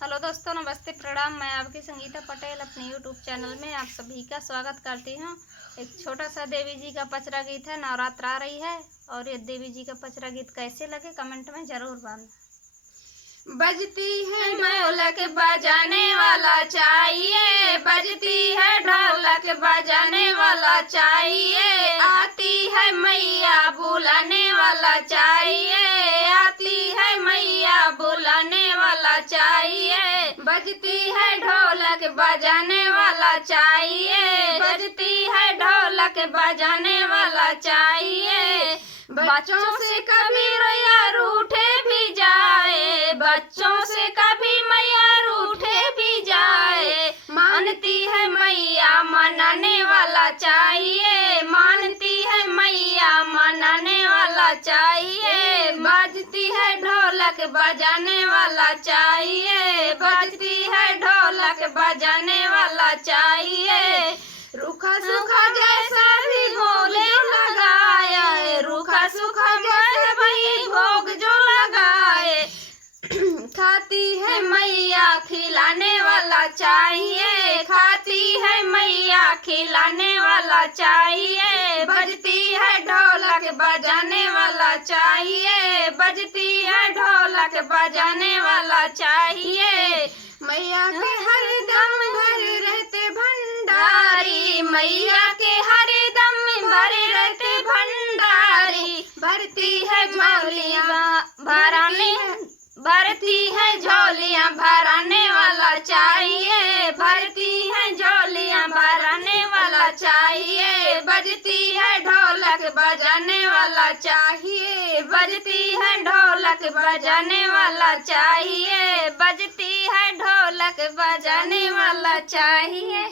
Hello दोस्तों, नमस्ते, प्रणाम। मैं आपकी संगीता पटेल अपने यूट्यूब चैनल में आप सभी का स्वागत करती हूँ। एक छोटा सा देवी जी का पचरा गीत है। नवरात्र आ रही है और ये देवी जी का पचरा गीत कैसे लगे कमेंट में जरूर बताना। बजती है ढोलक बजाने वाला चाहिए, बजती है ढोलक बजाने वाला चाहिए, आती है मैया बुलाने वाला चाहिए, आती है मैया बुलाने वाला चाहिए, बजती है ढोलक बजाने वाला चाहिए, बजती है ढोलक बजाने वाला चाहिए। बच्चों से कभी मैया रूठे भी जाए, बच्चों से कभी मैया रूठे भी जाए, मानती है मैया मनाने वाला चाहिए, मानती है मैया मनाने वाला चाहिए, बजती है ढोलक बजाने वाला चाहिए, बजती है ढोलक बजाने वाला चाहिए। रूखा सूखा जैसा भी भोग जो लगाए, रूखा सूखा जैसा भी भोग जो लगाए, खाती है मैया खिलाने वाला चाहिए, खाती है मैया खिलाने वाला चाहिए, बजती है ढोलक बजाने वाला चाहिए, बजती है ढोलक बजाने वाला चाहिए। मैया के हर दम भरे रहते भंडारी, मैया के हर दम भरे रहते भंडारी, भरती है झोलियाँ भराने, भरती है झोलियाँ भराने वाला चाहिए, भरती है झोलियाँ भराने वाला चाहिए, बजती है ढोलक बजाने वाला चाहिए, बजती है ढोलक बजाने वाला चाहिए, बजती है ढोलक बजाने वाला चाहिए।